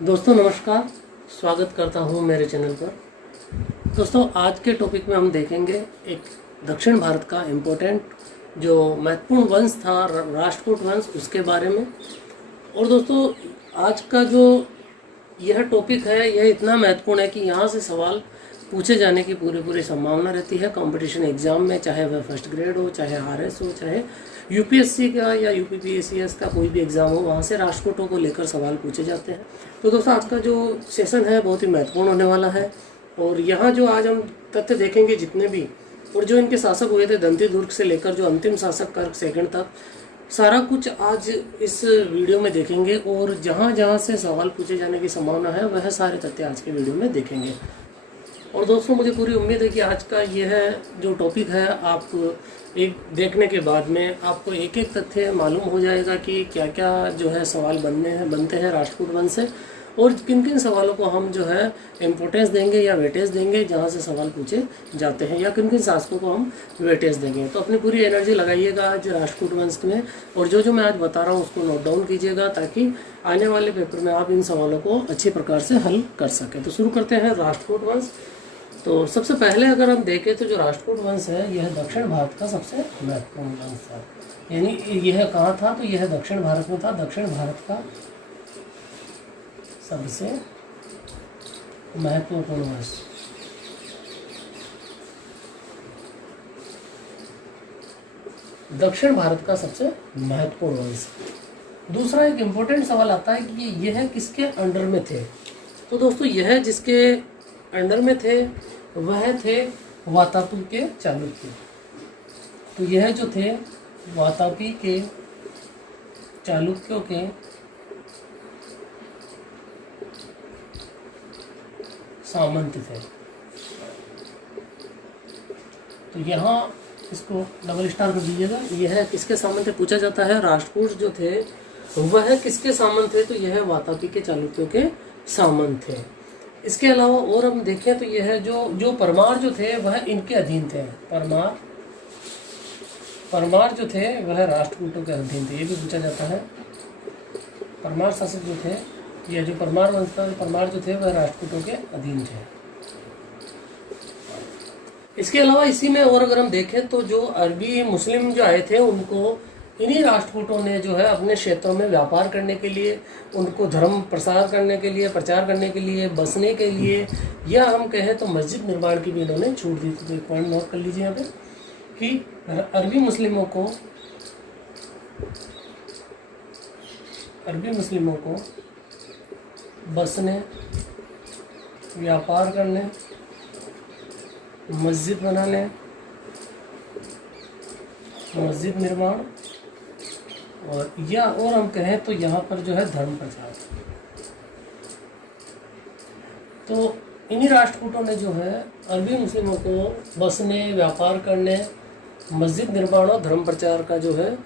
दोस्तों नमस्कार, स्वागत करता हूं मेरे चैनल पर। दोस्तों आज के टॉपिक में हम देखेंगे एक दक्षिण भारत का इम्पोर्टेंट जो महत्वपूर्ण वंश था राष्ट्रकूट वंश, उसके बारे में। और दोस्तों आज का जो यह टॉपिक है यह इतना महत्वपूर्ण है कि यहाँ से सवाल पूछे जाने की पूरी संभावना रहती है कंपटीशन एग्जाम में, चाहे वह फर्स्ट ग्रेड हो, चाहे आरएस हो, चाहे यूपीएससी का या यूपीपीएससीएस का कोई भी एग्ज़ाम हो, वहाँ से राष्ट्रकूटों को लेकर सवाल पूछे जाते हैं। तो दोस्तों आज का जो सेशन है बहुत ही महत्वपूर्ण होने वाला है। और यहाँ जो आज हम तथ्य देखेंगे जितने भी, और जो इनके शासक हुए थे दंती दुर्ग से लेकर जो अंतिम शासक कर्क सेकंड तक, सारा कुछ आज इस वीडियो में देखेंगे। और जहाँ जहाँ से सवाल पूछे जाने की संभावना है वह सारे तथ्य आज के वीडियो में देखेंगे। और दोस्तों मुझे पूरी उम्मीद है कि आज का यह जो टॉपिक है आप एक देखने के बाद में आपको एक एक तथ्य मालूम हो जाएगा कि क्या क्या जो है सवाल बनते हैं राष्ट्रकूट वंश से, और किन किन सवालों को हम जो है इम्पोर्टेंस देंगे या वेटेज देंगे जहाँ से सवाल पूछे जाते हैं, या किन किन शासकों को हम वेटेज देंगे। तो अपनी पूरी एनर्जी लगाइएगा आज राष्ट्रकूट वंश में, और जो मैं आज बता रहा हूँ उसको नोट डाउन कीजिएगा ताकि आने वाले पेपर में आप इन सवालों को अच्छी प्रकार से हल कर सकें। तो शुरू करते हैं राष्ट्रकूट वंश। तो सबसे पहले अगर हम देखें तो जो राष्ट्रकूट वंश है यह दक्षिण भारत का सबसे महत्वपूर्ण वंश था। यानी यह कहाँ था, तो यह दक्षिण भारत में था। दक्षिण भारत का सबसे महत्वपूर्ण वंश। दक्षिण भारत का सबसे महत्वपूर्ण वंश। दूसरा एक इम्पोर्टेंट सवाल आता है कि यह किसके अंडर में थे। तो दोस्तों यह जिसके अंडर में थे वह थे वातापी के चालुक्य। तो यह जो थे वातापी के चालुक्यों के सामंत थे। तो यहाँ इसको डबल स्टार कर दीजिएगा। यह किसके सामंत थे पूछा जाता है। राष्ट्रकूट जो थे वह किसके सामंत थे, तो यह वातापी के चालुक्यों के सामंत थे। इसके अलावा और हम देखें तो यह जो परमार जो थे वह इनके अधीन थे। परमार जो थे वह राष्ट्रकूटों के अधीन थे, ये भी पूछा जाता है। परमार शासक जो थे, यह जो परमार वंश था, परमार जो थे वह राष्ट्रकूटों के अधीन थे। इसके अलावा इसी में और अगर हम देखें तो जो अरबी मुस्लिम जो आए थे उनको इन्हीं राष्ट्रकूटों ने जो है अपने क्षेत्रों में व्यापार करने के लिए, उनको धर्म प्रचार करने के लिए, बसने के लिए, या हम कहें तो मस्जिद निर्माण की भी इन्होंने छूट दी थी। तो एक पॉइंट नोट कर लीजिए यहाँ पे कि अरबी मुस्लिमों को बसने, व्यापार करने, मस्जिद बनाने, मस्जिद निर्माण, और हम कहें तो यहाँ पर जो है धर्म प्रचार। तो इन्हीं राष्ट्रकूटों ने जो है अरबी मुस्लिमों को बसने, व्यापार करने, मस्जिद निर्माण और धर्म प्रचार का जो है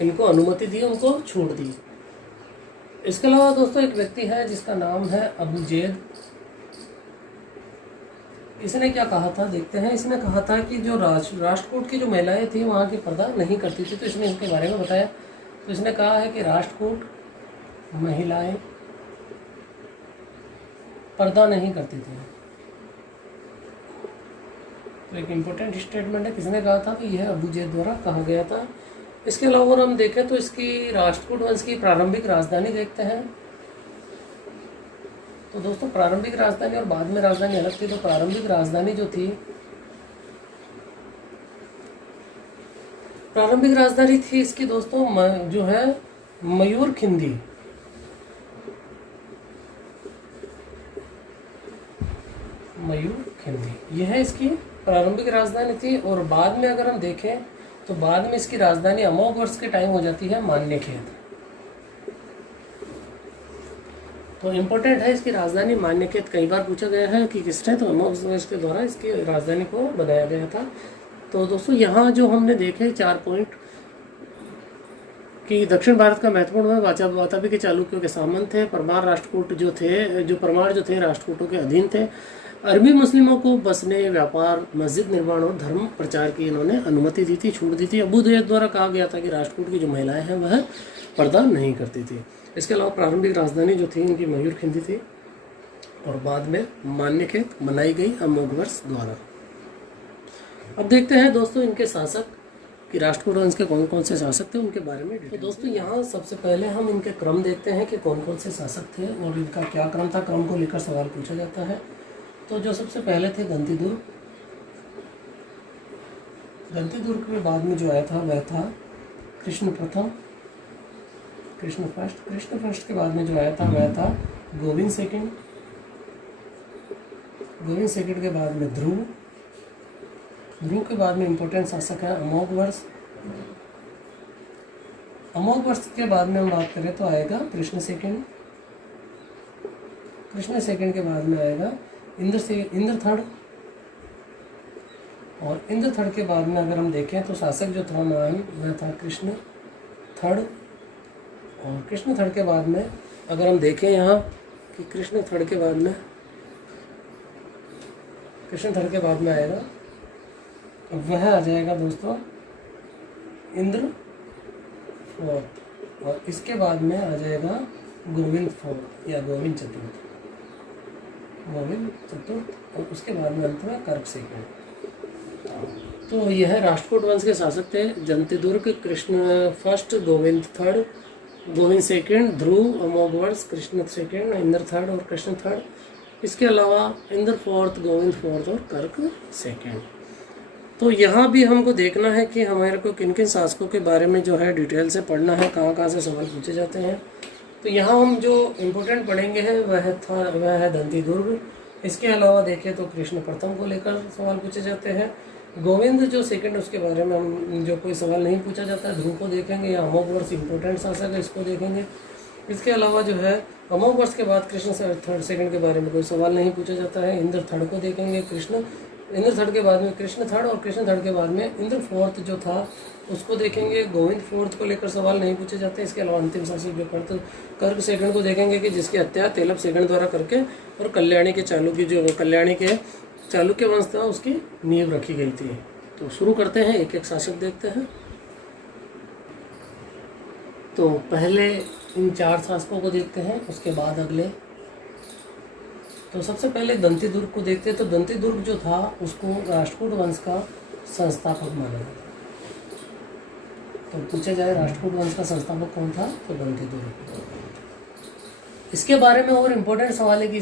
इनको अनुमति दी, उनको छूट दी। इसके अलावा दोस्तों एक व्यक्ति है जिसका नाम है अबू जैद। इसने क्या कहा था देखते हैं। इसने कहा था कि जो राष्ट्रकूट की जो महिलाएं थी वहाँ की पर्दा नहीं करती थी, तो इसने इसके बारे में बताया। तो इसने कहा है कि राष्ट्रकूट महिलाएं पर्दा नहीं करती थी। तो एक इम्पोर्टेंट स्टेटमेंट है, किसने कहा था, कि यह अबू जैद द्वारा कहा गया था। इसके अलावा हम देखें तो इसकी राष्ट्रकूट वंश की प्रारंभिक राजधानी देखते हैं। तो दोस्तों प्रारंभिक राजधानी और बाद में राजधानी अलग थी। तो प्रारंभिक राजधानी जो थी, प्रारंभिक राजधानी थी इसकी दोस्तों जो है मयूरखिंडी। यह इसकी प्रारंभिक राजधानी थी। और बाद में अगर हम देखें तो बाद में इसकी राजधानी अमोघ वर्ष के टाइम हो जाती है मान्यखेत। तो इम्पोर्टेंट है इसकी राजधानी मान्यखेत। कई बार पूछा गया है कि किसने, तो अमोघ वर्ष के द्वारा इसकी राजधानी को बनाया गया था। तो दोस्तों यहाँ जो हमने देखे 4 पॉइंट कि दक्षिण भारत का महत्वपूर्ण वातापी के चालुक्यों के सामंत थे। परमार जो थे राष्ट्रकूटों के अधीन थे। अरबी मुस्लिमों को बसने, व्यापार, मस्जिद निर्माण और धर्म प्रचार की इन्होंने अनुमति दी थी, छूट दी थी। अबू जैद द्वारा कहा गया था कि राष्ट्रकूट की जो महिलाएं हैं वह पर्दा नहीं करती थी। इसके अलावा प्रारंभिक राजधानी जो थी इनकी मयूर खिंडी थी और बाद में मान्यखेत बनाई गई अमोघवर्ष द्वारा। अब देखते हैं दोस्तों इनके शासक कि राष्ट्रकूट वंश के कौन कौन से शासक थे उनके बारे में। तो दोस्तों यहाँ सबसे पहले हम इनके क्रम देखते हैं कि कौन कौन से शासक थे और इनका क्या क्रम था। क्रम को लेकर सवाल पूछा जाता है। तो जो सबसे पहले थे गंतिदुर्ग के बाद में जो आया था वह था कृष्ण प्रथम, कृष्ण फर्स्ट के बाद में जो आया था वह था गोविंद सेकंड के बाद में ध्रुव के बाद में इम्पोर्टेंट शासक है अमोघवर्ष के बाद में हम बात करें तो आएगा कृष्ण सेकंड के बाद में आएगा इंद्र थर्ड, और इंद्र थर्ड के बाद में अगर हम देखें तो शासक जो था महान वह था कृष्ण थर्ड, और कृष्ण थर्ड के बाद में अगर हम देखें यहाँ कि कृष्ण थर्ड के बाद में आएगा वह आ जाएगा दोस्तों इंद्र फोर्थ, और इसके बाद में आ जाएगा गोविंद फोर्थ या गोविंद चतुर्थ, और उसके बाद में अंत में कर्क सेकंड। तो यह राष्ट्रकूट वंश के शासक थे Jantidurg, Krishna first, Govind third, Govind second, Dhruv, Amoghvarsh, Krishna second, Indra third और कृष्ण थर्ड। इसके अलावा इंद्र फोर्थ, गोविंद फोर्थ और कर्क सेकंड। तो यहाँ भी हमको देखना है कि हमारे को किन किन शासकों के बारे में जो है डिटेल से पढ़ना है, कहाँ कहाँ से सवाल पूछे जाते हैं। तो यहाँ हम जो इम्पोर्टेंट पढ़ेंगे हैं वह है दंतिदुर्ग। इसके अलावा देखें तो कृष्ण प्रथम को लेकर सवाल पूछे जाते हैं। गोविंद जो सेकंड उसके बारे में हम जो कोई सवाल नहीं पूछा जाता है। ध्रुव को देखेंगे या अमोघवर्ष इम्पोर्टेंट शासक है, इसको देखेंगे। इसके अलावा जो है अमोघवर्ष के बाद कृष्ण थर्ड सेकंड के बारे में कोई सवाल नहीं पूछा जाता है। इंद्र थर्ड को देखेंगे, इंद्र थर्ड के बाद में कृष्ण थर्ड, और कृष्ण थर्ड के बाद में इंद्र फोर्थ जो था उसको देखेंगे। गोविंद फोर्थ को लेकर सवाल नहीं पूछे जाते। इसके अलावा अंतिम शासक जो कर्क सेकंड को देखेंगे कि जिसकी हत्या तेलप सेकंड द्वारा करके और कल्याणी के चालुक्य वंश था उसकी नींव रखी गई थी। तो शुरू करते हैं, एक एक शासक देखते हैं। तो पहले इन 4 शासकों को देखते हैं, उसके बाद अगले। तो सबसे पहले दंतिदुर्ग को देखते हैं। तो दंतिदुर्ग जो था उसको राष्ट्रकूट वंश का संस्थापक माना जाता है। तो पूछा जाए राष्ट्रकूट वंश का संस्थापक कौन था, तो दंतिदुर्ग। इसके बारे में और इम्पोर्टेंट सवाल है कि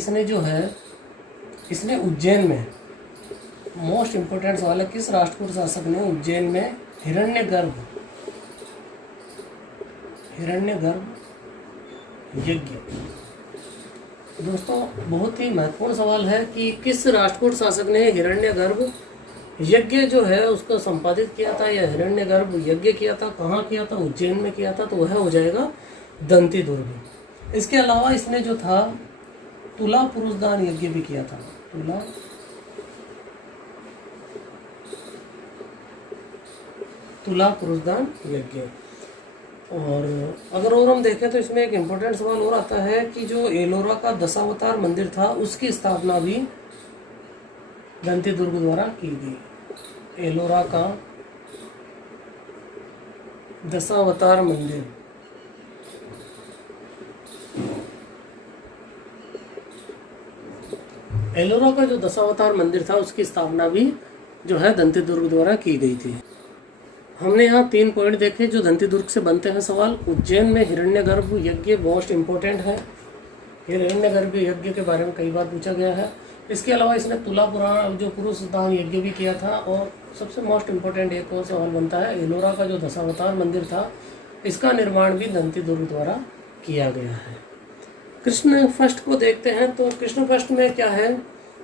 इसने उज्जैन में, मोस्ट इम्पोर्टेंट सवाल है, किस राष्ट्रकूट शासक ने उज्जैन में हिरण्यगर्भ यज्ञ। दोस्तों बहुत ही महत्वपूर्ण सवाल है कि किस राष्ट्रकूट शासक ने हिरण्यगर्भ यज्ञ जो है उसको संपादित किया था या हिरण्यगर्भ यज्ञ किया था, कहाँ किया था, उज्जैन में किया था। तो वह हो जाएगा दंतिदुर्ग। इसके अलावा इसने जो था तुला पुरुषदान यज्ञ भी किया था। तुला पुरुषदान यज्ञ। और अगर और हम देखें तो इसमें एक इम्पोर्टेंट सवाल और आता है कि जो एलोरा का दशावतार मंदिर था उसकी स्थापना भी दंतिदुर्ग द्वारा की गई। एलोरा का दशावतार मंदिर, एलोरा का जो दशावतार मंदिर था उसकी स्थापना भी जो है दंतिदुर्ग द्वारा की गई थी। हमने यहाँ 3 पॉइंट देखे जो दंतिदुर्ग से बनते हैं सवाल। उज्जैन में हिरण्यगर्भ यज्ञ मोस्ट इम्पोर्टेंट है, हिरण्यगर्भ यज्ञ के बारे में कई बार पूछा गया है। इसके अलावा इसने तुला पुराण जो पुरुषदान यज्ञ भी किया था। और सबसे मोस्ट इम्पोर्टेंट एक और सवाल बनता है, एलोरा का जो दशावतार मंदिर था इसका निर्माण भी दंतिदुर्ग द्वारा किया गया है। कृष्ण फर्स्ट को देखते हैं। तो कृष्ण फर्स्ट में क्या है,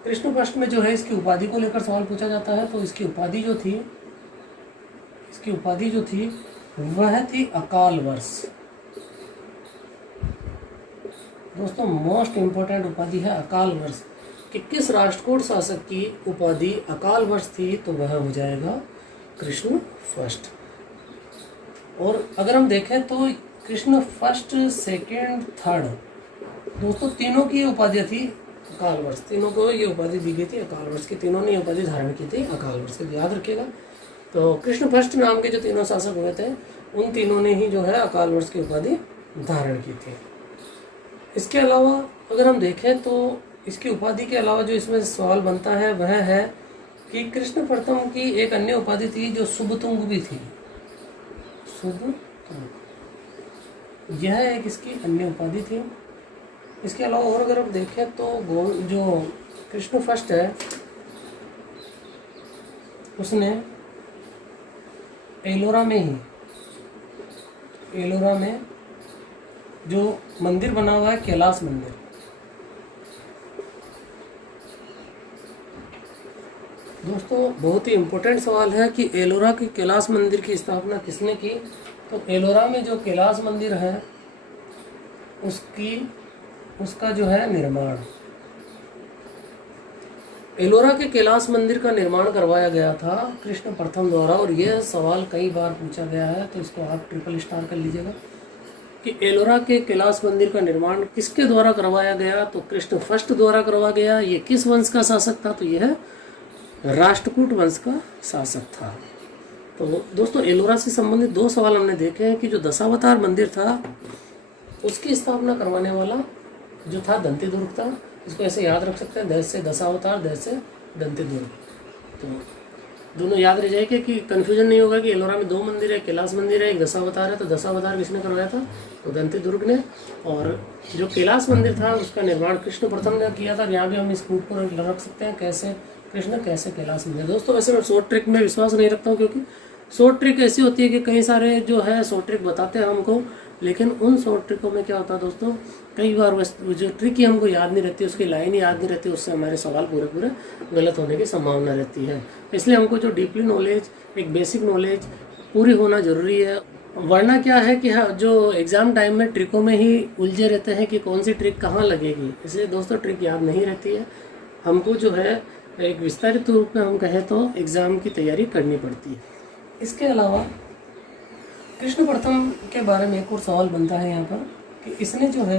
कृष्ण फर्स्ट में जो है इसकी उपाधि को लेकर सवाल पूछा जाता है। तो इसकी उपाधि जो थी वह थी अकाल वर्ष। दोस्तों मोस्ट इम्पोर्टेंट उपाधि है अकाल वर्ष कि किस राष्ट्रकूट शासक की उपाधि अकाल वर्ष थी, तो वह हो जाएगा कृष्ण फर्स्ट। और अगर हम देखें तो कृष्ण फर्स्ट, सेकंड, थर्ड, दोस्तों तीनों की उपाधियाँ थी अकाल वर्ष। तीनों को ये उपाधि दी गई थी अकाल वर्ष की। तीनों ने उपाधि धारण की थी अकाल वर्ष की, याद रखिएगा। तो कृष्ण फर्स्ट नाम के जो तीनों शासक हुए थे उन तीनों ने ही जो है अकाल वर्ष की उपाधि धारण की थी। इसके अलावा अगर हम देखें तो इसकी उपाधि के अलावा जो इसमें सवाल बनता है वह है कि कृष्ण प्रथम की एक अन्य उपाधि थी जो शुभतुंग भी थी। शुभतुंग यह एक इसकी अन्य उपाधि थी। इसके अलावा और अगर हम देखें तो जो कृष्ण फर्स्ट है उसने एलोरा में जो मंदिर बना हुआ है कैलाश मंदिर, दोस्तों बहुत ही इम्पोर्टेंट सवाल है कि एलोरा के कैलाश मंदिर की स्थापना किसने की। तो एलोरा में जो कैलाश मंदिर है उसका जो है निर्माण, एलोरा के कैलाश मंदिर का निर्माण करवाया गया था कृष्ण प्रथम द्वारा। और यह सवाल कई बार पूछा गया है तो इसको आप ट्रिपल स्टार कर लीजिएगा कि एलोरा के कैलाश मंदिर का निर्माण किसके द्वारा करवाया गया। तो कृष्ण फर्स्ट द्वारा करवाया गया। ये किस वंश का शासक था। तो यह राष्ट्रकूट वंश का शासक था। तो दोस्तों एलोरा से संबंधित दो सवाल हमने देखे हैं कि जो दशावतार मंदिर था उसकी स्थापना करवाने वाला जो था दंतीदुर्ग था। इसको ऐसे याद रख सकते हैं, दश से दशावतार, दश से दंतीदुर्ग। तो दोनों याद रह जाएगा कि कन्फ्यूजन नहीं होगा कि एलोरा में दो मंदिर है, कैलाश मंदिर है, एक दशावतार है। तो दशावतार किसने करवाया था। तो दंतीदुर्ग ने। और जो कैलाश मंदिर था उसका निर्माण कृष्ण प्रथम ने किया था। यहाँ भी हम इस कूट को रख सकते हैं, कैसे कृष्ण कैसे कैलाश मंदिर। दोस्तों वैसे मैं शॉर्ट ट्रिक में विश्वास नहीं रखता हूँ, क्योंकि शॉर्ट ट्रिक ऐसी होती है कि कई सारे जो है शॉर्ट ट्रिक बताते हैं हमको, लेकिन उन शॉर्ट ट्रिकों में क्या होता है दोस्तों, कई बार जो ट्रिक ही हमको याद नहीं रहती, उसकी लाइन याद नहीं रहती, उससे हमारे सवाल पूरे गलत होने की संभावना रहती है। इसलिए हमको जो डीपली नॉलेज, एक बेसिक नॉलेज पूरी होना जरूरी है। वरना क्या है कि जो एग्ज़ाम टाइम में ट्रिकों में ही उलझे रहते हैं कि कौन सी ट्रिक कहाँ लगेगी। इसलिए दोस्तों ट्रिक याद नहीं रहती है, हमको जो है एक विस्तारित रूप में हम कहें तो एग्ज़ाम की तैयारी करनी पड़ती है। इसके अलावा कृष्ण प्रथम के बारे में एक और सवाल बनता है यहाँ पर कि इसने जो है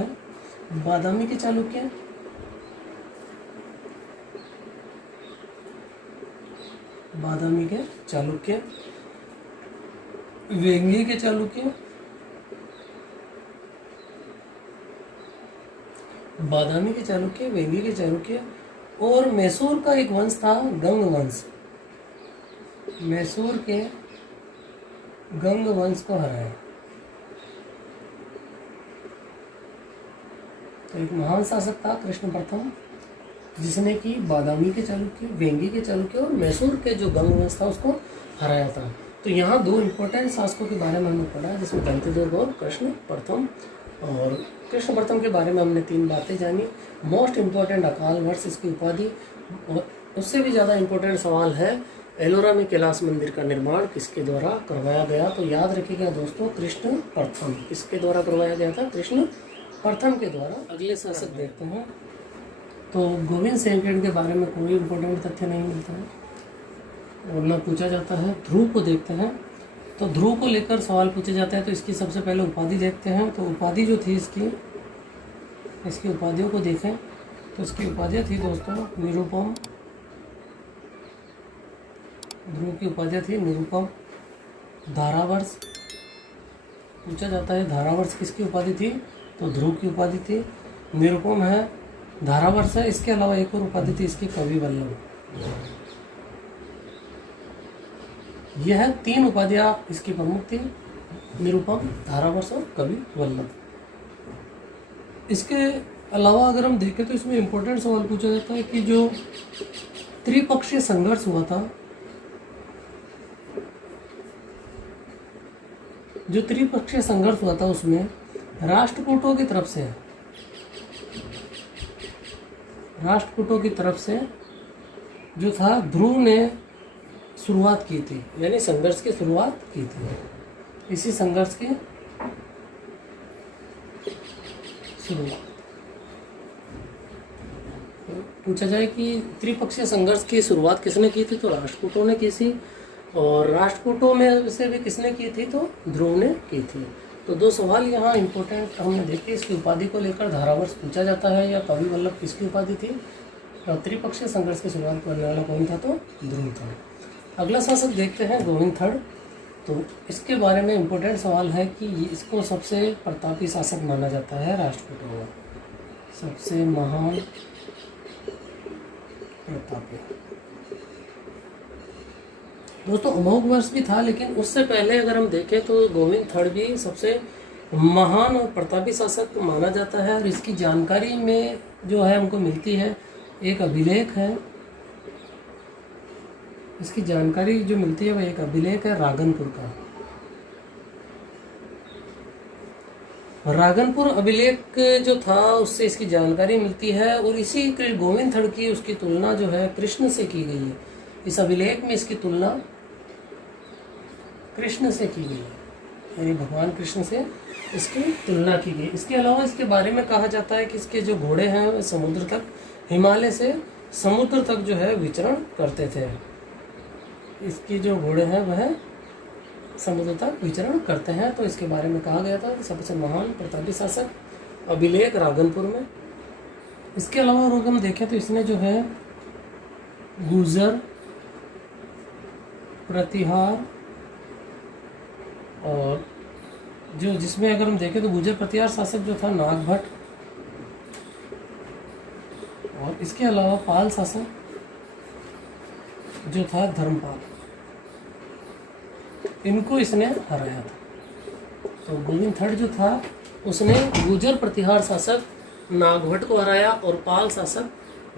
बादामी के चालुक्य, वेंगी के चालुक्य, बादामी के चालुक्य, वेंगी के चालुक्य और मैसूर का एक वंश था गंग वंश, मैसूर के गंग वंश को हराया। तो एक महान शासक था कृष्ण प्रथम जिसने कि बादामी के चालुक्य, वेंगी के चालुक्य और मैसूर के जो गंग वंश था उसको हराया था। तो यहाँ दो इम्पोर्टेंट शासकों के बारे में हमने पढ़ा, जिसमें दंतीदुर्ग और कृष्ण प्रथम। और कृष्ण प्रथम के बारे में हमने 3 बातें जानी। मोस्ट इम्पोर्टेंट अकाल वर्ष, इसकी उपाधि, और उससे भी ज़्यादा इम्पोर्टेंट सवाल है एलोरा में कैलाश मंदिर का निर्माण किसके द्वारा करवाया गया। तो याद रखिएगा दोस्तों, कृष्ण प्रथम किसके द्वारा करवाया गया था, कृष्ण प्रथम के द्वारा। अगले शासक देखते हैं तो गोविंद सेकंड के बारे में कोई इम्पोर्टेंट तथ्य नहीं मिलता है और न पूछा जाता है। ध्रुव को देखते हैं तो ध्रुव को लेकर सवाल पूछे जाते हैं। तो इसकी सबसे पहले उपाधि देखते हैं। तो उपाधि जो थी इसकी उपाधियों को देखें तो इसकी उपाधियाँ थी दोस्तों निरुपम, ध्रुव की उपाधियाँ थी निरुपम, धारावर्ष पूछा जाता है। धारावर्ष किसकी उपाधि थी, तो ध्रुव की उपाधि थी। निरुपम है, धारावर्ष है। इसके अलावा एक और उपाधि थी इसकी कवि वल्लभ। यह 3 उपाधियाँ इसकी प्रमुख थी, निरुपम, धारावर्ष और कवि वल्लभ। इसके अलावा अगर हम देखें तो इसमें इम्पोर्टेंट सवाल पूछा जाता है कि जो त्रिपक्षीय संघर्ष हुआ था, उसमें राष्ट्रकूटों की तरफ से जो था ध्रुव ने शुरुआत की थी, यानी संघर्ष की शुरुआत की थी। इसी संघर्ष की शुरुआत पूछा जाए कि त्रिपक्षीय संघर्ष की शुरुआत किसने की थी, तो राष्ट्रकूटों ने की थी। और राष्ट्रकूटों में से भी किसने की थी, तो ध्रुव ने की थी। तो 2 सवाल यहाँ इम्पोर्टेंट हमने देखे। इसकी उपाधि को लेकर धारावर्ष पूछा जाता है या कवि वल्लभ किसकी उपाधि थी, और त्रिपक्षीय संघर्ष की शुरुआत करने वाला कौन था, तो ध्रुव था। अगला शासक देखते हैं गोविंद थर्ड। तो इसके बारे में इम्पोर्टेंट सवाल है कि इसको सबसे प्रतापी शासक माना जाता है राष्ट्रकूटों में। सबसे महान प्रतापी। दोस्तों अमोघ वर्ष भी था, लेकिन उससे पहले अगर हम देखें तो गोविंद थर्ड भी सबसे महान और प्रतापी शासक माना जाता है। और इसकी जानकारी में जो है हमको मिलती है, एक अभिलेख है। इसकी जानकारी जो मिलती है वह एक अभिलेख है रागनपुर का। रागनपुर अभिलेख जो था उससे इसकी जानकारी मिलती है। और इसी गोविंद थर्ड की उसकी तुलना जो है कृष्ण से की गई है। इस अभिलेख में इसकी तुलना कृष्ण से की गई है, यानी भगवान कृष्ण से इसकी तुलना की गई। इसके अलावा इसके बारे में कहा जाता है कि इसके जो घोड़े हैं वे समुद्र तक, हिमालय से समुद्र तक जो है विचरण करते थे। इसकी जो घोड़े हैं वह समुद्र तक विचरण करते हैं। तो इसके बारे में कहा गया था कि सबसे महान प्रतापी शासक, अभिलेख रागनपुर में। इसके अलावा अगर हम देखें तो इसने जो है गुर्जर, प्रतिहार और जो जिसमें अगर हम देखें तो गुर्जर प्रतिहार शासक जो था नागभट्ट, और इसके अलावा पाल शासक जो था धर्मपाल, इनको इसने हराया था। तो गोविंद थर्ड जो था उसने गुर्जर प्रतिहार शासक नागभट्ट को हराया और पाल शासक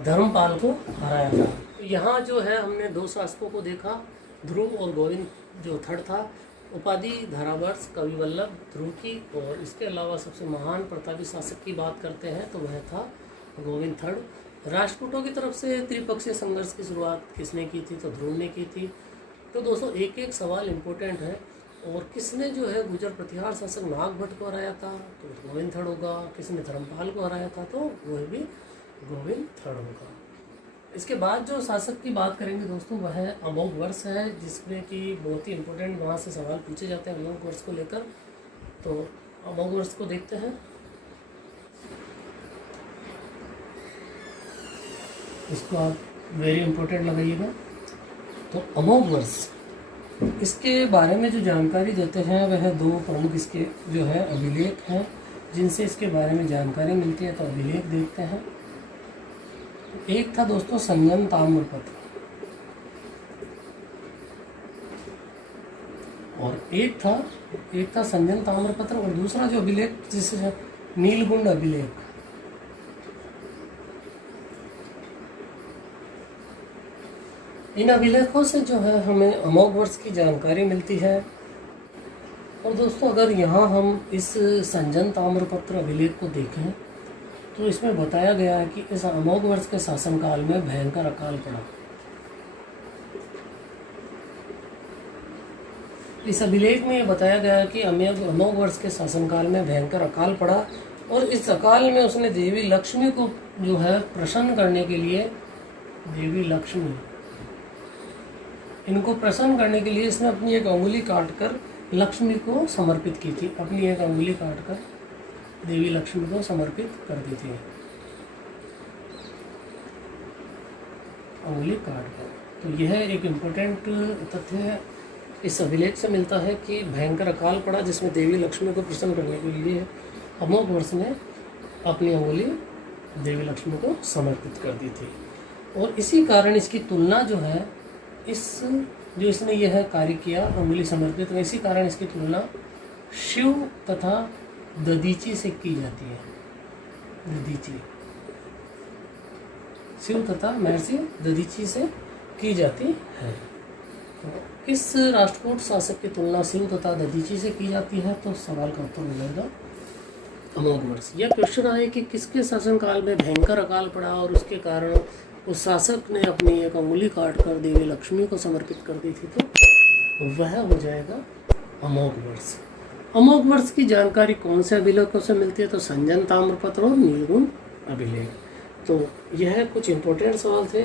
धर्मपाल को हराया था। यहाँ जो है हमने दो शासकों को देखा, ध्रुव और गोविंद जो थर्ड था। उपाधि, धारावर्ष, कविवल्लभ, ध्रुव की। और इसके अलावा सबसे महान प्रतापी शासक की बात करते हैं तो वह था गोविंद थर्ड। राष्ट्रकूटों की तरफ से त्रिपक्षीय संघर्ष की शुरुआत किसने की थी? तो ध्रुव ने की थी। तो दोस्तों एक एक सवाल इम्पोर्टेंट है। और किसने जो है गुर्जर प्रतिहार शासक नागभट्ट को हराया था? तो गोविंद थर्ड होगा। किसने धर्मपाल को हराया था? तो वह भी गोविंद थर्ड होगा। इसके बाद जो शासक की बात करेंगे दोस्तों वह है अमोघ वर्ष है, जिसमें कि बहुत ही इम्पोर्टेंट वहाँ से सवाल पूछे जाते हैं अमोघ वर्ष को लेकर। तो अमोघ वर्ष को देखते हैं। इसको आप वेरी इम्पोर्टेंट लगाइएगा। तो अमोघ वर्ष, इसके बारे में जो जानकारी देते हैं वह दो प्रमुख इसके जो है अभिलेख हैं जिनसे इसके बारे में जानकारी मिलती है। तो अभिलेख देखते हैं। एक था दोस्तों संजन ताम्रपत्र, और एक था संजन ताम्रपत्र, और दूसरा जो अभिलेख जिसे नीलगुंड अभिलेख। इन अभिलेखों से जो है हमें अमोघ वर्ष की जानकारी मिलती है। और दोस्तों अगर यहाँ हम इस संजन ताम्रपत्र अभिलेख को देखें तो इसमें बताया गया है कि इस अमोघ वर्ष के शासनकाल में भयंकर अकाल पड़ा। इस अभिलेख में यह बताया गया है कि अमोघ वर्ष के शासनकाल में भयंकर अकाल पड़ा, और इस अकाल में उसने देवी लक्ष्मी को जो है प्रसन्न करने के लिए, देवी लक्ष्मी, इनको प्रसन्न करने के लिए इसने अपनी एक अंगुली काटकर लक्ष्मी को समर्पित की थी। अपनी एक अंगुली काटकर देवी लक्ष्मी को समर्पित कर दी थी, अंगुली काटकर। तो यह एक इम्पोर्टेंट तथ्य है, इस अभिलेख से मिलता है कि भयंकर अकाल पड़ा जिसमें देवी लक्ष्मी को प्रसन्न करने के लिए अमोघ वर्ष ने अपनी अंगुली देवी लक्ष्मी को समर्पित कर दी थी। और इसी कारण इसकी तुलना जो है जो इसने यह कार्य किया अंगुली समर्पित, इसी कारण इसकी तुलना शिव तथा दधीची से की जाती है। दधीची, शिव तथा महर्षि दधीची से की जाती है। तो किस राष्ट्रकूट शासक की तुलना शिव तथा दधीची से की जाती है? तो सवाल का उत्तर मिलेगा अमोघ वर्ष। यह क्वेश्चन आए कि किसके शासनकाल में भयंकर अकाल पड़ा और उसके कारण उस शासक ने अपनी एक अंगुली काटकर देवी लक्ष्मी को समर्पित कर दी थी, तो वह हो जाएगा अमोघ वर्ष। अमोघ वर्ष की जानकारी कौन से अभिलेखों से मिलती है? तो संजन ताम्रपत्र और नीलगुंड अभिलेख। तो यह कुछ इम्पोर्टेंट सवाल थे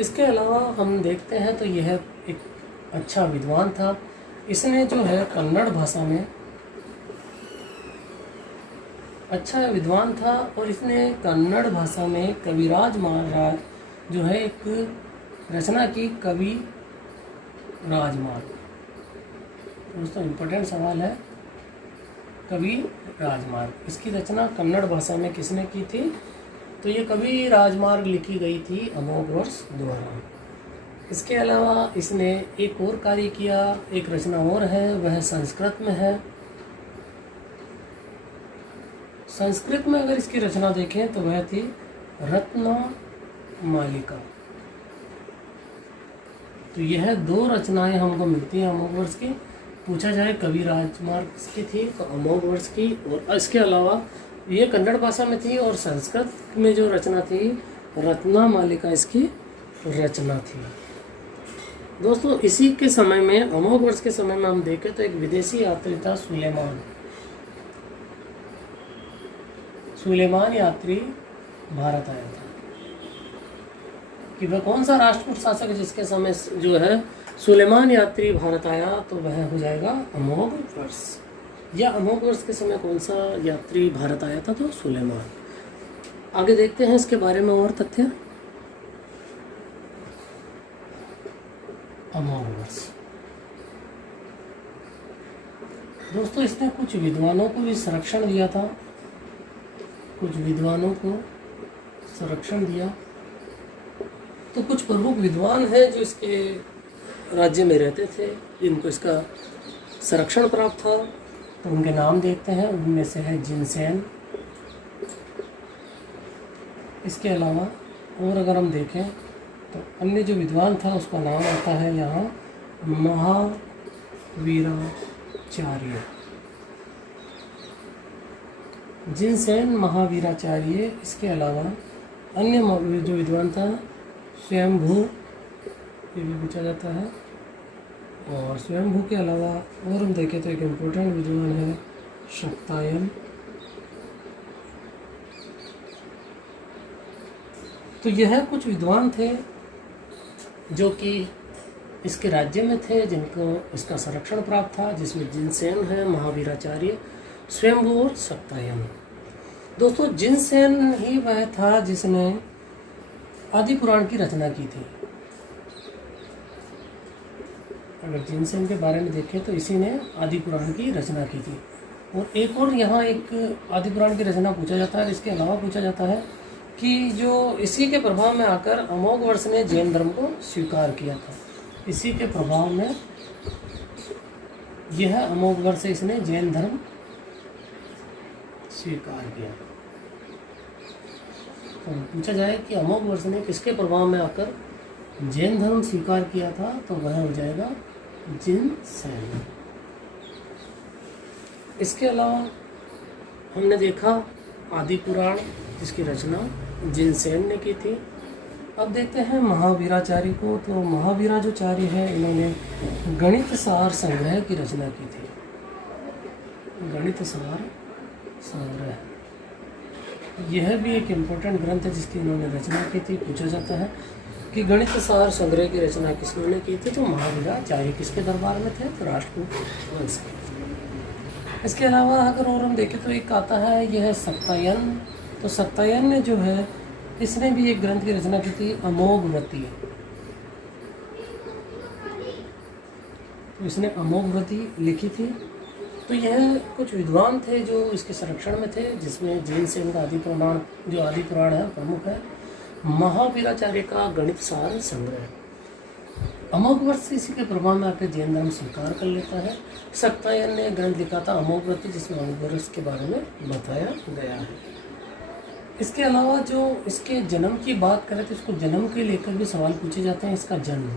इसके अलावा हम देखते हैं तो यह एक अच्छा विद्वान था। इसने जो है कन्नड़ भाषा में अच्छा विद्वान था, और इसने कन्नड़ भाषा में कविराज महाराज जो है एक रचना की, कवि राजमार्ग। दोस्तों इम्पोर्टेंट सवाल है, कवि राजमार्ग, इसकी रचना कन्नड़ भाषा में किसने की थी? तो ये कवि राजमार्ग लिखी गई थी अमोघवर्ष द्वारा। इसके अलावा इसने एक और कार्य किया, एक रचना और है, वह संस्कृत में है। संस्कृत में अगर इसकी रचना देखें तो वह थी रत्नमालिका। तो यह 2 रचनाएं हमको मिलती हैं अमोघवर्ष की। पूछा जाए कवि राजमार्ग की थी तो अमोघवर्ष की, और इसके अलावा ये कन्नड़ भाषा में थी, और संस्कृत में जो रचना थी रत्नमालिका इसकी रचना थी। दोस्तों इसी के समय में, अमोघवर्ष के समय में हम देखें तो एक विदेशी यात्री था सुलेमान यात्री भारत आया था। कि वह कौन सा राष्ट्रकूट शासक है जिसके समय जो है सुलेमान यात्री भारत आया? तो वह हो जाएगा अमोघवर्ष। या अमोघवर्ष के समय कौन सा यात्री भारत आया था? तो सुलेमान। आगे देखते हैं इसके बारे में और तथ्य। अमोघवर्ष दोस्तों, इसने कुछ विद्वानों को भी संरक्षण दिया था, कुछ विद्वानों को संरक्षण दिया। तो कुछ प्रमुख विद्वान हैं जो इसके राज्य में रहते थे, जिनको इसका संरक्षण प्राप्त था। तो उनके नाम देखते हैं। उनमें से है जिनसेन। इसके अलावा और अगर हम देखें तो अन्य जो विद्वान था उसका नाम आता है यहाँ महावीराचार्य। जिनसेन, महावीराचार्य। इसके अलावा अन्य जो विद्वान था स्वयंभू, ये भी पूछा जाता है। और स्वयंभू के अलावा और हम देखें तो एक इम्पोर्टेंट विद्वान है शाक्तायन। तो यह कुछ विद्वान थे जो कि इसके राज्य में थे, जिनको इसका संरक्षण प्राप्त था, जिसमें जिनसेन है, महावीराचार्य, स्वयंभू और शाक्तायन। दोस्तों जिनसेन ही वह था जिसने आदि पुराण की रचना की थी। अगर जिनसेन के बारे में देखें तो इसी ने आदि पुराण की रचना की थी। और एक और यहाँ एक आदि पुराण की रचना पूछा जाता है। इसके अलावा पूछा जाता है कि जो इसी के प्रभाव में आकर अमोघवर्ष ने जैन धर्म को स्वीकार किया था। इसी के प्रभाव में यह अमोघवर्ष से इसने जैन धर्म स्वीकार किया। तो पूछा जाए कि अमोघवर्ष ने किसके प्रभाव में आकर जैन धर्म स्वीकार किया था? तो वह हो जाएगा जिनसेन। इसके अलावा हमने देखा आदि पुराण जिसकी रचना जिनसेन ने की थी। अब देखते हैं महावीराचार्य को। तो महावीराचार्य है, इन्होंने गणित सार संग्रह की रचना की थी। गणित सार संग्रह, यह भी एक इम्पोर्टेंट ग्रंथ है जिसकी इन्होंने रचना की थी। पूछा जाता है कि गणित सार संग्रह की रचना किसने की थी? तो महावीराचार्य। किसके दरबार में थे? तो राष्ट्रकूट वंश के। इसके अलावा अगर और हम देखें तो एक आता है यह शाक्तायन। तो शाक्तायन ने जो है इसने भी एक ग्रंथ की रचना की थी अमोघवृत्ति। तो इसने अमोघवृत्ति लिखी थी। तो यह कुछ विद्वान थे जो इसके संरक्षण में थे, जिसमें जिनसेन का आदि पुराण जो आदि पुराण है प्रमुख है। महावीराचार्य का गणित सार संग्रह। अमोघवर्ष से इसी के प्रभाव में आकर जैन धर्म स्वीकार कर लेता है। शाक्तायन ने ग्रंथ लिखा था अमोघवृत्ति, जिसमें अमोघवर्ष के बारे में बताया गया है। इसके अलावा जो इसके जन्म की बात करें तो इसको जन्म के लेकर भी सवाल पूछे जाते हैं। इसका जन्म,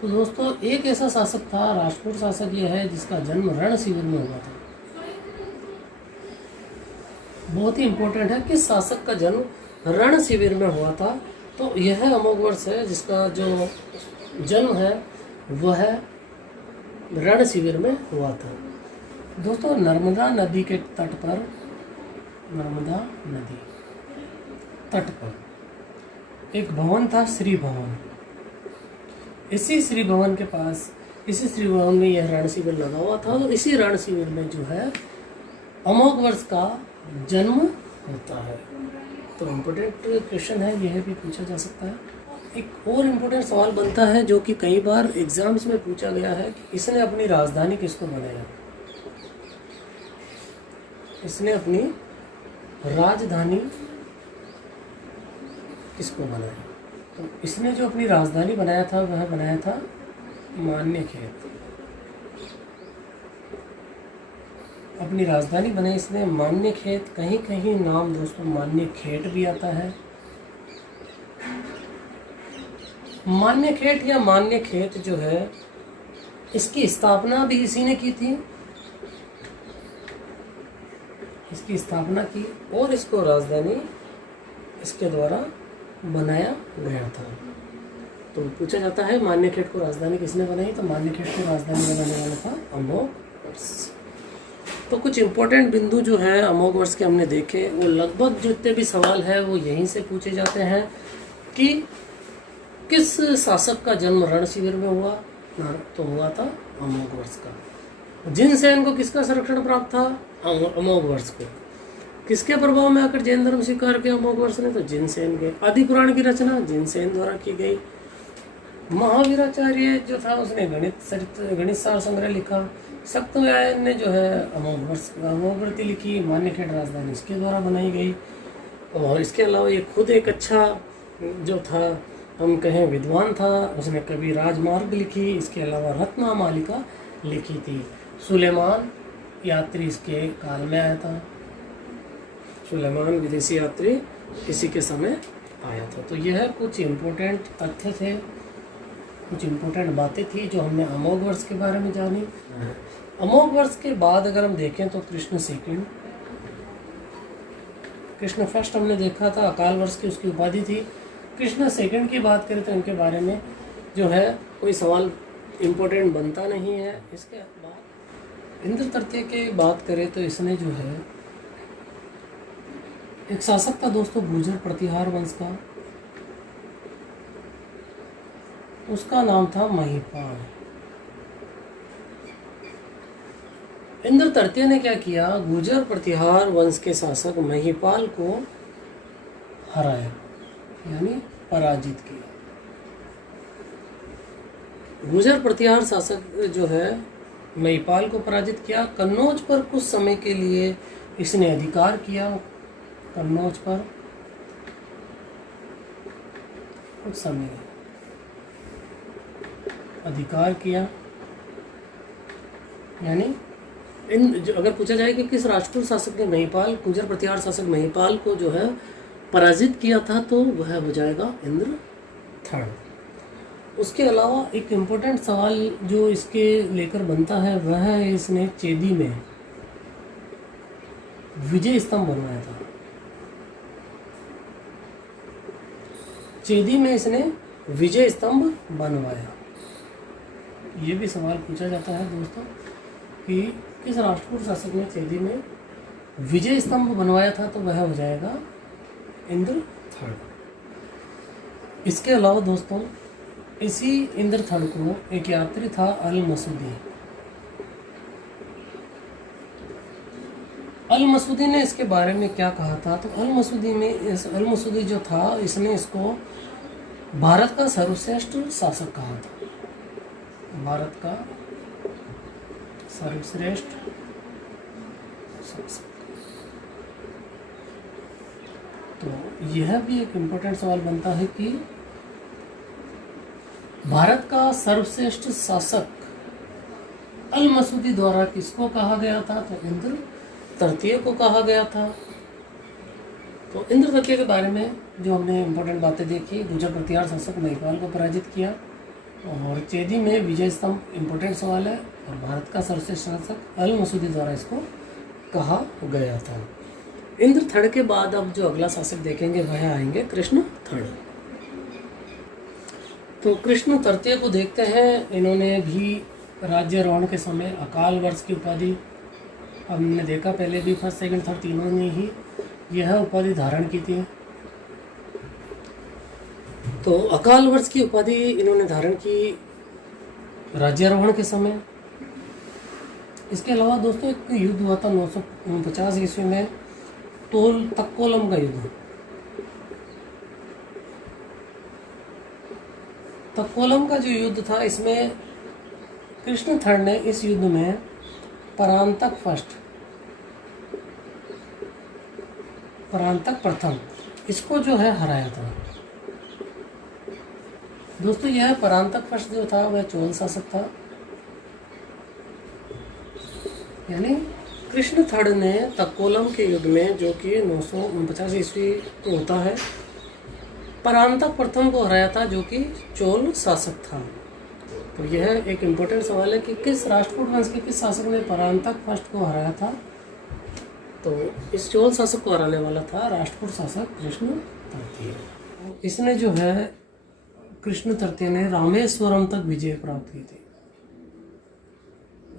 तो दोस्तों एक ऐसा शासक था, राष्ट्रकूट शासक यह है, जिसका जन्म रण शिविर में हुआ था। बहुत ही इंपॉर्टेंट है, किस शासक का जन्म रण शिविर में हुआ था? तो यह अमोघवर्ष है जिसका जो जन्म है वह रण शिविर में हुआ था। दोस्तों नर्मदा नदी के तट पर, नर्मदा नदी तट पर एक भवन था, श्री भवन। इसी श्री भवन के पास, इसी श्री भवन में यह रण शिविर लगा हुआ था। और इसी रण शिविर में जो है अमोघवर्ष का जन्म होता है। तो इम्पोर्टेंट क्वेश्चन है, यह भी पूछा जा सकता है। एक और इम्पोर्टेंट सवाल बनता है जो कि कई बार एग्जाम्स में पूछा गया है कि इसने अपनी राजधानी किसको बनाया? इसने अपनी राजधानी किसको बनाया? तो इसने जो अपनी राजधानी बनाया था वह बनाया था मान्यखेत। अपनी राजधानी बनाई इसने मान्यखेत। कहीं कहीं नाम दोस्तों मान्यखेट भी आता है। मान्यखेट या मान्यखेत जो है, इसकी स्थापना भी इसी ने की थी। इसकी स्थापना की और इसको राजधानी इसके द्वारा बनाया गया था। तो पूछा जाता है मान्यखेट को राजधानी किसने बनाई? तो मान्यखेट को राजधानी बनाने वाला था अमोघवर्ष। तो कुछ इंपॉर्टेंट बिंदु जो है अमोघवर्ष के हमने देखे। वो लगभग जितने भी सवाल है वो यहीं से पूछे जाते हैं कि किस शासक का जन्म रण शिविर में हुआ? तो हुआ था अमोघवर्ष का। जिनसेन को किसका संरक्षण प्राप्त था? अमोघवर्ष को। किसके प्रभाव में आकर जैन धर्म स्वीकार किया अमोघवर्ष ने? तो जिनसेन के। आदि पुराण की रचना जिनसेन द्वारा की गई। महावीराचार्य जो था उसने गणित सार संग्रह लिखा। शक्तव्यायन ने जो है अमोघवर्ती लिखी। मान्यखेट राजधानी इसके द्वारा बनाई गई। और इसके अलावा ये खुद एक अच्छा जो था, हम कहें विद्वान था। उसने कभी राजमार्ग लिखी। इसके अलावा रत्नमालिका लिखी थी। सुलेमान यात्री इसके काल में आया था। सुलेमान विदेशी यात्री इसी के समय आया था। तो यह कुछ इम्पोर्टेंट तथ्य थे, कुछ इम्पोर्टेंट बातें थी जो हमने अमोघवर्ष के बारे में जानी। अमोघवर्ष के बाद अगर हम देखें तो कृष्ण सेकंड, कृष्ण फर्स्ट हमने देखा था, अकाल वर्ष की उसकी उपाधि थी। कृष्ण सेकंड की बात करें तो इनके बारे में जो है कोई सवाल इम्पोर्टेंट बनता नहीं है। इसके बाद इंद्र तृतीय की बात करें तो इसने जो है एक शासक था दोस्तों गुर्जर प्रतिहार वंश का। उसका नाम था महिपाल। इंद्र तृतीय ने क्या किया? गुर्जर प्रतिहार वंश के शासक महिपाल को हराया, यानी पराजित किया। गुर्जर प्रतिहार शासक जो है महिपाल को पराजित किया। कन्नौज पर कुछ समय के लिए इसने अधिकार किया। कन्नौज पर कुछ समय अधिकार किया। यानी अगर पूछा जाए कि किस राजपूत शासक ने महिपाल, गुर्जर प्रतिहार शासक महिपाल को जो है पराजित किया था, तो वह हो जाएगा इंद्र थर्ड। उसके अलावा एक इम्पोर्टेंट सवाल जो इसके लेकर बनता है वह है इसने चेदी में विजय स्तंभ बनवाया था। चेदी में इसने विजय स्तंभ बनवाया। ये भी सवाल पूछा जाता है दोस्तों कि किस राष्ट्रकूट शासक ने चेदी में विजय स्तंभ बनवाया था, तो वह हो जाएगा इंद्र थर्ड। इसके अलावा दोस्तों इसी इंद्र थर्ड को एक यात्री था अल मसूदी। अल मसूदी ने इसके बारे में क्या कहा था? तो अल मसूदी जो था इसने इसको भारत का सर्वश्रेष्ठ शासक कहा था। भारत का सर्वश्रेष्ठ शासक। तो यह भी एक इम्पोर्टेंट सवाल बनता है कि भारत का सर्वश्रेष्ठ शासक अल मसूदी द्वारा किसको कहा गया था? तो इंद्र तृतीय को कहा गया था। तो इंद्र तृतीय के बारे में जो हमने इम्पोर्टेंट बातें देखी, गुर्जर प्रतिहार शासक महिपाल को पराजित किया और चेदी में विजय स्तंभ इम्पोर्टेंट सवाल है, और भारत का सर्वश्रेष्ठ शासक अल मसूदी द्वारा इसको कहा गया था। इंद्र थर्ड के बाद अब जो अगला शासक देखेंगे वह आएंगे कृष्ण थर्ड। तो कृष्ण तृतीय को देखते हैं। इन्होंने भी राज्यारोहण के समय अकाल वर्ष की उपाधि, हमने देखा पहले भी फर्स्ट सेकंड थर्ड तीनों ने ही यह उपाधि धारण की थी। तो अकाल वर्ष की उपाधि इन्होंने धारण की राज्यारोहण के समय। इसके अलावा दोस्तों एक युद्ध हुआ था 950 ईस्वी में, तक्कोलम का युद्ध। तक्कोलम का जो युद्ध था इसमें कृष्ण थर्ड ने इस युद्ध में परांतक फर्स्ट परांतक प्रथम इसको जो है हराया था। दोस्तों यह परांतक फर्स्ट जो था वह चोल शासक था, यानी कृष्ण थर्ड ने तक्कोलम के युद्ध में, जो कि 949 ईस्वी को होता है, परांतक प्रथम को हराया था, जो कि चोल शासक था। तो यह एक इम्पोर्टेंट सवाल है कि किस राष्ट्रकूट वंश के किस शासक ने परांतक फर्स्ट को हराया था। तो इस चोल शासक को हराने वाला था राष्ट्रकूट शासक कृष्ण तृतीय। इसने जो है कृष्ण तृतीय ने रामेश्वरम तक विजय प्राप्त की थी,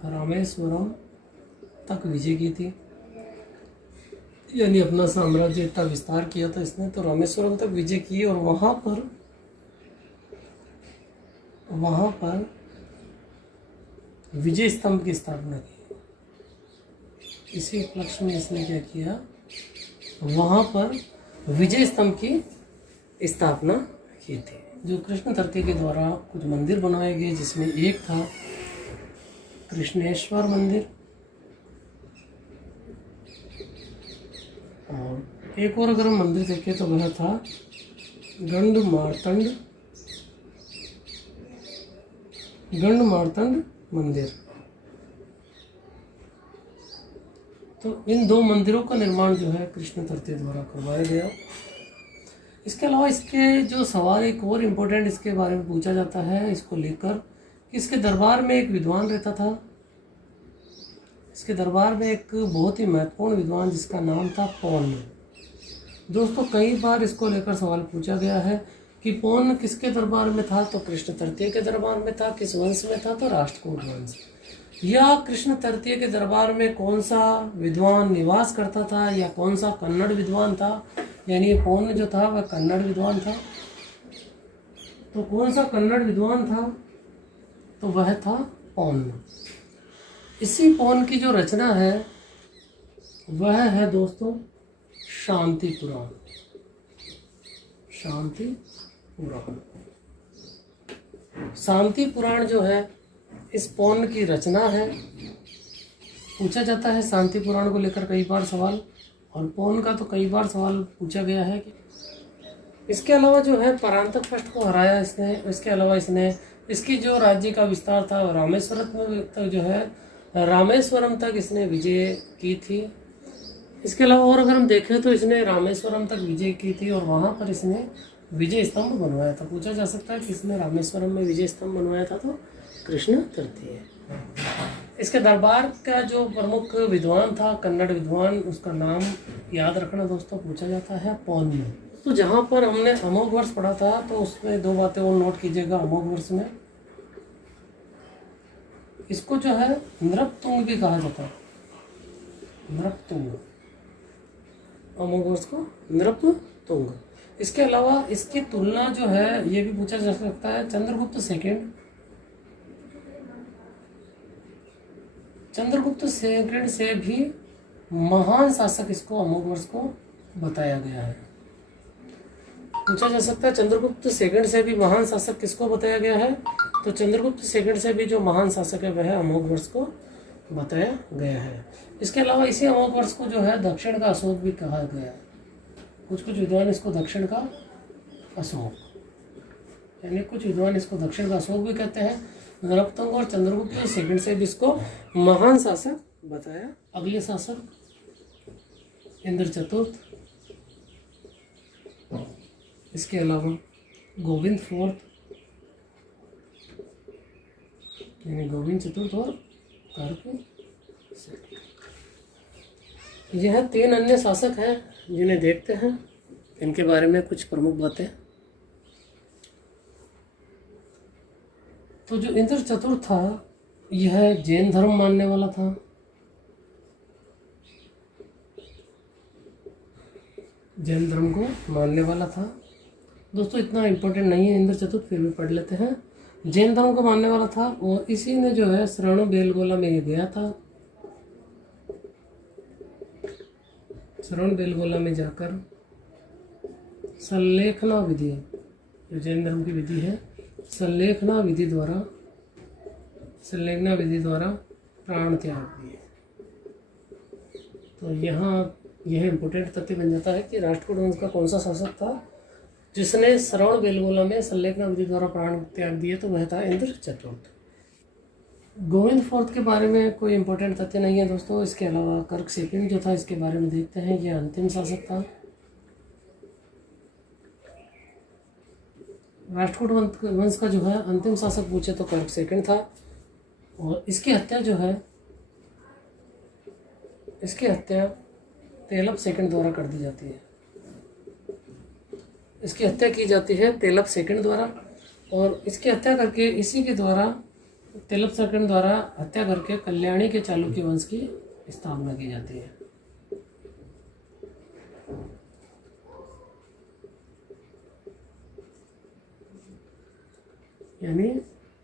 रामेश्वरम तक विजय की थी, यानी अपना साम्राज्य इतना विस्तार किया था इसने। तो रामेश्वरम तक विजय की और वहाँ पर विजय स्तंभ की स्थापना की। इसी उपलक्ष्य में इसने क्या किया, वहाँ पर विजय स्तंभ की स्थापना की थी। जो कृष्ण तृतीय के द्वारा कुछ मंदिर बनाए गए, जिसमें एक था कृष्णेश्वर मंदिर और एक और अगर हम मंदिर देखें तो वह था गंड मार्तंड मंदिर। तो इन दो मंदिरों का निर्माण जो है कृष्ण तृतीय द्वारा करवाया गया। इसके अलावा इसके जो सवाल एक और इम्पोर्टेंट इसके बारे में पूछा जाता है इसको लेकर, इसके दरबार में एक विद्वान रहता था। इसके दरबार में एक बहुत ही महत्वपूर्ण विद्वान जिसका नाम था पौन्न। दोस्तों कई बार इसको लेकर सवाल पूछा गया है कि पौन्न किसके दरबार में था, तो कृष्ण तृतीय के दरबार में था। किस वंश में था, तो राष्ट्रकूट वंश। या कृष्ण तृतीय के दरबार में कौन सा विद्वान निवास करता था, या कौन सा कन्नड़ विद्वान था, यानी पौन्न जो था वह कन्नड़ विद्वान था। तो कौन सा कन्नड़ विद्वान था, तो वह था पौन्न। इसी पौन्न की जो रचना है वह है दोस्तों शांति पुराण। शांति पुराण जो है इस पौन्न की रचना है। पूछा जाता है शांति पुराण को लेकर कई बार सवाल, और पौन्न का तो कई बार सवाल पूछा गया है। इसके अलावा जो है परांतक फर्स्ट को हराया इसने। इसके अलावा इसने इसकी जो राज्य का विस्तार था रामेश्वरम तक जो है रामेश्वरम तक इसने विजय की थी। इसके अलावा और अगर हम देखें तो इसने रामेश्वरम तक विजय की थी और वहाँ पर इसने विजय स्तंभ बनवाया था। पूछा जा सकता है कि इसने रामेश्वरम में विजय स्तंभ बनवाया था, तो कृष्ण तृतीय। इसके दरबार का जो प्रमुख विद्वान था कन्नड़ विद्वान, उसका नाम याद रखना दोस्तों, पूछा जाता है पौन्न। तो जहाँ पर हमने अमोघ वर्ष पढ़ा था तो उसमें दो बातें और नोट कीजिएगा। अमोघ वर्ष में इसको जो है नृपतुंग भी कहा जाता है, नृपतुंग। अमोघ वर्ष को नृपतुंग। इसके अलावा इसकी तुलना जो है ये भी पूछा जा सकता है चंद्रगुप्त सेकंड से भी महान शासक इसको अमोघ वर्ष को बताया गया है। पूछा जा सकता है चंद्रगुप्त सेकंड से भी महान शासक किसको बताया गया है, तो चंद्रगुप्त सेकंड से भी जो महान शासक है वह अमोघ वर्ष को बताया गया है। इसके अलावा इसी अमोघ वर्ष को जो है दक्षिण का अशोक भी कहा गया है। कुछ विद्वान इसको दक्षिण का अशोक, यानी कुछ विद्वान इसको दक्षिण का अशोक भी कहते हैं। नृपतुंग और चंद्रगुप्त सेकंड से भी इसको महान शासक बताया। अगले शासक इंद्र चतुर्थ, इसके अलावा गोविंद फोर्थ, यानी गोविंद चतुर्थ और कार्तिक। यह तीन अन्य शासक हैं जिन्हें देखते हैं, इनके बारे में कुछ प्रमुख बातें। तो जो इंद्र चतुर्थ था यह जैन धर्म मानने वाला था। जैन धर्म को मानने वाला था। दोस्तों इतना इम्पोर्टेंट नहीं है इंद्र चतुर्थ, फिर भी पढ़ लेते हैं। जैन धर्म को मानने वाला था और इसी ने जो है श्रवण बेलगोला में गया था। श्रवण बेलगोला में जाकर संलेखना विधि, जो जैन धर्म की विधि है, संलेखना विधि द्वारा प्राण त्याग दिए। तो यहाँ यह इम्पोर्टेंट तथ्य बन जाता है कि राष्ट्रकूट वंश का कौन सा शासक था जिसने श्रवण बेलगोला में संलेखना विधि द्वारा प्राण त्याग दिए, तो वह था इंद्र चतुर्थ। गोविंद फोर्थ के बारे में कोई इम्पोर्टेंट तथ्य नहीं है दोस्तों। इसके अलावा कर्क सेकंड जो था, इसके बारे में देखते हैं। यह अंतिम शासक था। राष्ट्रकूट वंश का जो है अंतिम शासक पूछे तो कर्क सेकंड था, और इसकी हत्या जो है, इसकी हत्या तेलप सेकंड द्वारा कर दी जाती है। इसकी हत्या की जाती है तेलप सेकंड द्वारा, और इसकी हत्या करके इसी के द्वारा तेलप सेकंड द्वारा हत्या करके कल्याणी के चालुक्य वंश की स्थापना की जाती है। यानी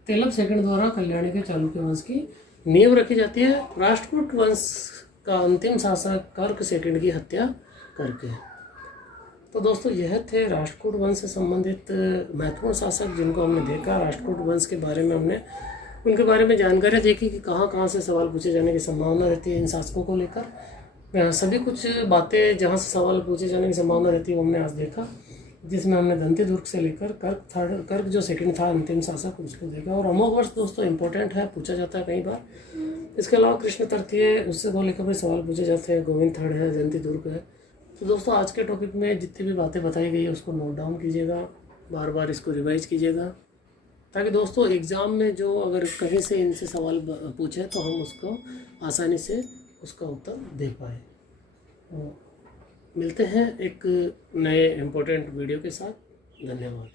तेलप सेकंड द्वारा कल्याणी के चालुक्य वंश की नींव रखी जाती है राष्ट्रकूट वंश का अंतिम शासक कर्क सेकंड की हत्या करके। तो दोस्तों यह थे राष्ट्रकूट वंश से संबंधित महत्वपूर्ण शासक जिनको हमने देखा। राष्ट्रकूट वंश के बारे में हमने उनके बारे में जानकारी देखी कि कहाँ कहाँ से सवाल पूछे जाने की संभावना रहती है इन शासकों को लेकर। सभी कुछ बातें जहाँ से सवाल पूछे जाने की संभावना रहती है वो हमने आज देखा, जिसमें हमने दंती दुर्ग से लेकर कर्क जो सेकंड था अंतिम शासक उसको देखा। और अमोघ वर्ष दोस्तों इंपॉर्टेंट है, पूछा जाता है कई बार। इसके अलावा कृष्ण तृतीय उससे को लेकर भी सवाल पूछे जाते हैं। गोविंद थर्ड है, दंती दुर्ग है। तो दोस्तों आज के टॉपिक में जितनी भी बातें बताई गई है उसको नोट डाउन कीजिएगा, बार बार इसको रिवाइज कीजिएगा, ताकि दोस्तों एग्ज़ाम में जो अगर कहीं से इनसे सवाल पूछे तो हम उसको आसानी से उसका उत्तर दे पाए। तो मिलते हैं एक नए इम्पोर्टेंट वीडियो के साथ। धन्यवाद।